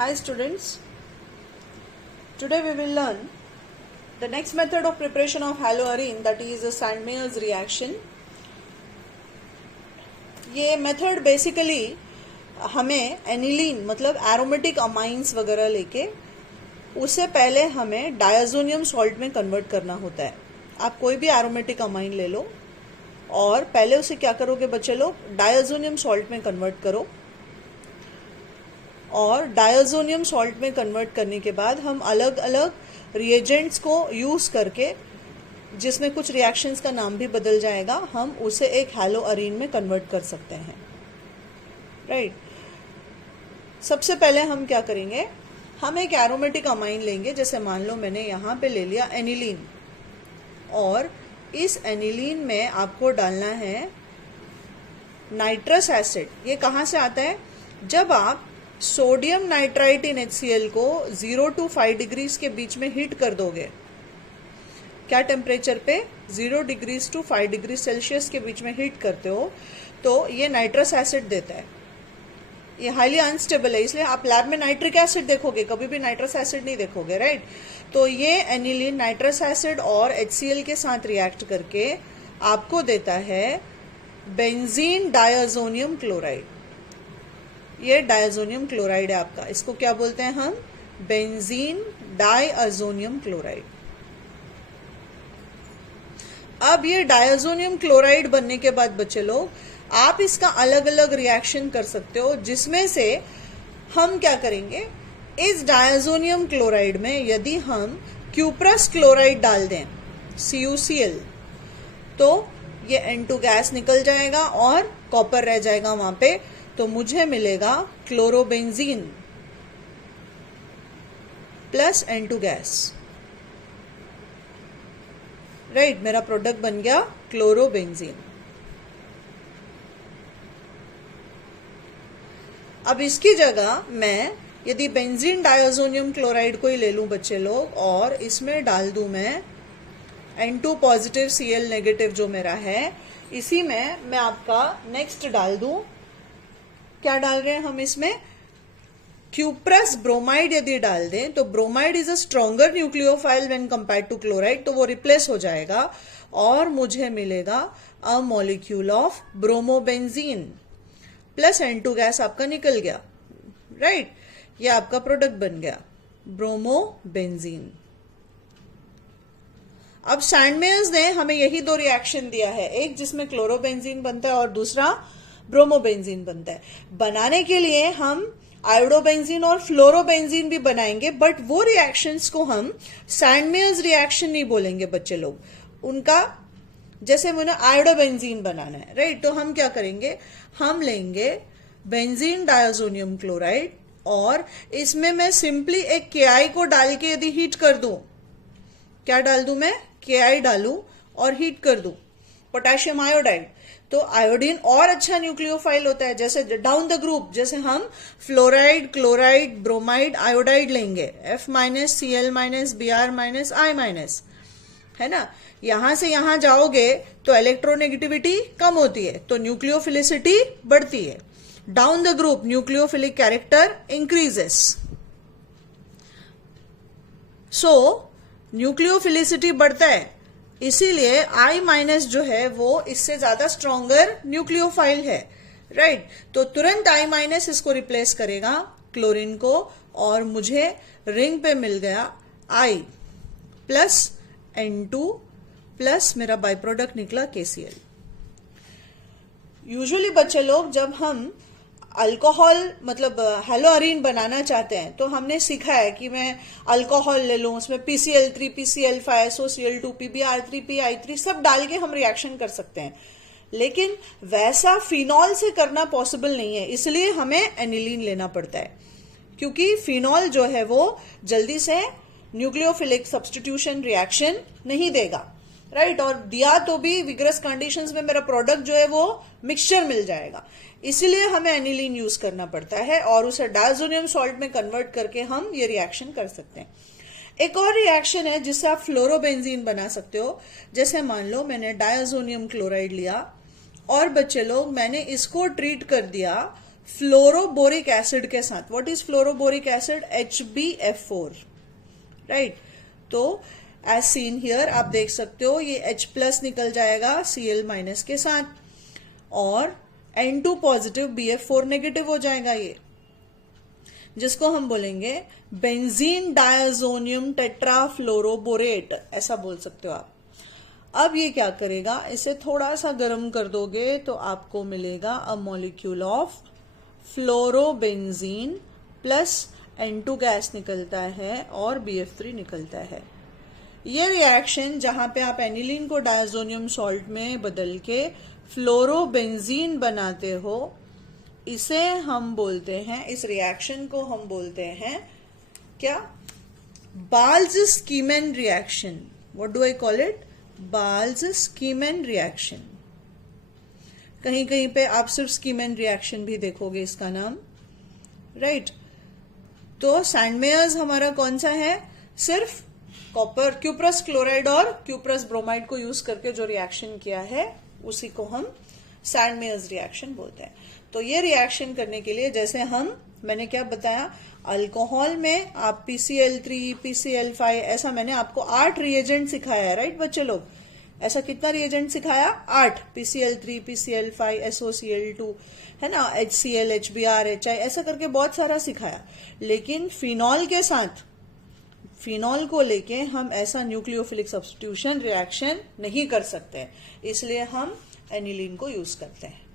Hi students, today we will learn the next method of preparation of haloarine, that is Sandmeyer's reaction. ये method basically हमें aniline मतलब aromatic amines वगैरह लेके उससे पहले हमें डायज़ोनियम सॉल्ट में कन्वर्ट करना होता है। आप कोई भी एरोमेटिक अमाइन ले लो और पहले उसे क्या करोगे बच्चे लोग, डायज़ोनियम सॉल्ट में कन्वर्ट करो। और डायज़ोनियम सॉल्ट में कन्वर्ट करने के बाद हम अलग अलग रिएजेंट्स को यूज़ करके, जिसमें कुछ रिएक्शंस का नाम भी बदल जाएगा, हम उसे एक हैलोअरीन में कन्वर्ट कर सकते हैं। राइट। सबसे पहले हम क्या करेंगे, हम एक एरोमेटिक अमाइन लेंगे। जैसे मान लो मैंने यहाँ पे ले लिया एनिलीन, और इस एनिलीन में आपको डालना है नाइट्रस एसिड। ये कहाँ से आता है, जब आप सोडियम नाइट्राइट इन HCl को 0 to 5 डिग्रीज के बीच में हीट कर दोगे। क्या टेम्परेचर पे, 0 डिग्रीज टू 5 डिग्री सेल्सियस के बीच में हीट करते हो तो ये नाइट्रस एसिड देता है। ये हाईली अनस्टेबल है, इसलिए आप लैब में नाइट्रिक एसिड देखोगे, कभी भी नाइट्रस एसिड नहीं देखोगे। राइट। तो ये एनिलीन नाइट्रस एसिड और HCl के साथ रिएक्ट करके आपको देता है बेंजीन डायज़ोनियम क्लोराइड। ये डायज़ोनियम क्लोराइड है आपका, इसको क्या बोलते हैं हम, बेंजीन डायज़ोनियम क्लोराइड। अब ये डायज़ोनियम क्लोराइड बनने के बाद बच्चे लोग, आप इसका अलग अलग रिएक्शन कर सकते हो, जिसमें से हम क्या करेंगे, इस डायज़ोनियम क्लोराइड में यदि हम क्यूप्रस क्लोराइड डाल दें CuCl, तो ये N2 गैस निकल जाएगा और कॉपर रह जाएगा वहां पे, तो मुझे मिलेगा chlorobenzene plus N2 gas. Right. मेरा प्रोडक्ट बन गया क्लोरोबेंजीन। अब इसकी जगह मैं यदि बेंजीन डायज़ोनियम क्लोराइड को ही ले लूं बच्चे लोग, और इसमें डाल दूं मैं N2 पॉजिटिव Cl नेगेटिव जो मेरा है, इसी में मैं आपका नेक्स्ट डाल दूं, क्या डाल रहे हैं हम इसमें, क्यूप्रस ब्रोमाइड यदि डाल दें तो bromide is a stronger nucleophile when compared to chloride, तो वो रिप्लेस हो जाएगा और मुझे मिलेगा a molecule of bromobenzene plus N2 gas आपका निकल गया। राइट। ये आपका प्रोडक्ट बन गया ब्रोमोबेंजीन। अब सैंडमेयर्स ने हमें यही दो रिएक्शन दिया है, एक जिसमें क्लोरोबेंजीन बनता है और दूसरा ब्रोमोबेंजीन बनता है। बनाने के लिए हम आयोडोबेंजीन और फ्लोरोबेंजीन भी बनाएंगे, बट वो रिएक्शंस को हम सैंडमेयर्स रिएक्शन नहीं बोलेंगे बच्चे लोग। उनका जैसे मुझे आयोडोबेंजीन बनाना है, राइट, तो हम क्या करेंगे, हम लेंगे बेंजीन डायज़ोनियम क्लोराइड और इसमें मैं सिंपली एक Ki को डाल के यदि हीट कर दूं, क्या डाल दूं मैं, Ki डालूं और हीट कर दूं पोटेशियम आयोडाइड, तो आयोडीन और अच्छा न्यूक्लियोफाइल होता है। जैसे डाउन द ग्रुप, जैसे हम फ्लोराइड, क्लोराइड, ब्रोमाइड, आयोडाइड लेंगे, F- Cl- Br- I-, है ना, यहां से यहां जाओगे तो इलेक्ट्रोनेगेटिविटी कम होती है, तो न्यूक्लियोफिलिसिटी बढ़ती है। Down the group nucleophilic character increases, so nucleophilicity बढ़ता है, इसीलिए I- जो है वो इससे ज्यादा स्ट्रॉन्गर न्यूक्लियोफाइल है। राइट। तो तुरंत I- इसको रिप्लेस करेगा क्लोरीन को, और मुझे रिंग पे मिल गया I प्लस N2 प्लस मेरा बाई प्रोडक्ट निकला KCl। यूजुअली बच्चे लोग जब हम अल्कोहल मतलब हैलोअरीन बनाना चाहते हैं, तो हमने सीखा है कि मैं अल्कोहल ले लूं, उसमें PCl3, PCl5, SOCl2, PBr3, PI3 सब डाल के हम रिएक्शन कर सकते हैं, लेकिन वैसा फिनॉल से करना पॉसिबल नहीं है, इसलिए हमें एनिलीन लेना पड़ता है, क्योंकि फिनॉल जो है वो जल्दी से न्यूक्लियोफिलिक सब्स्टिट्यूशन रिएक्शन नहीं देगा। राइट। और दिया तो भी विग्रस कंडीशंस में मेरा प्रोडक्ट जो है वो मिक्सचर मिल जाएगा, इसीलिए हमें एनिलीन यूज करना पड़ता है और उसे डायज़ोनियम सॉल्ट में कन्वर्ट करके हम ये रिएक्शन कर सकते हैं। एक और रिएक्शन है जिससे आप फ्लोरोबेंजीन बना सकते हो। जैसे मान लो मैंने डायज़ोनियम क्लोराइड लिया और बच्चे लोग मैंने इसको ट्रीट कर दिया फ्लोरोबोरिक एसिड के साथ। What is fluoroboric acid? HbF4, right. तो एज सीन हियर आप देख सकते हो ये H+ निकल जाएगा Cl- के साथ, और N2 पॉजिटिव BF4 नेगेटिव हो जाएगा ये, जिसको हम बोलेंगे बेंजीन डायजोनियम टेट्राफ्लोरोबोरेट, ऐसा बोल सकते हो आप। अब ये क्या करेगा, इसे थोड़ा सा गर्म कर दोगे तो आपको मिलेगा a molecule of fluorobenzene plus N2 gas निकलता है और BF3 निकलता है। ये रिएक्शन जहां पे आप एनिलीन को डायजोनियम सॉल्ट में बदल के फ्लोरोबेंजीन बनाते हो, इसे हम बोलते हैं, इस रिएक्शन को हम बोलते हैं क्या? Balz Schiemann reaction. What do I call it? Balz Schiemann reaction. कहीं कहीं पे आप सिर्फ स्कीमैन रिएक्शन भी देखोगे इसका नाम, राइट। तो सैंडमेयर्स हमारा कौन सा है? सिर्फ कॉपर, क्यूप्रस क्लोराइड और क्यूप्रस ब्रोमाइड को यूज करके जो रिएक्शन किया है उसी को हम सैंडमेयर्स रिएक्शन बोलते हैं। तो ये रिएक्शन करने के लिए, जैसे मैंने क्या बताया, अल्कोहल में आप PCl3, PCl5, ऐसा मैंने आपको 8 रिएजेंट सिखाया है, राइट बच्चे लोग? ऐसा कितना रिएजेंट सिखाया? 8। PCl3, PCl5, SOCl2, है ना, HCl, HBr, HI, ऐसा करके बहुत सारा सिखाया। लेकिन फिनॉल के साथ, फिनॉल को लेके हम ऐसा न्यूक्लियोफिलिक सब्स्टिट्यूशन रिएक्शन नहीं कर सकते, इसलिए हम एनिलीन को यूज करते हैं।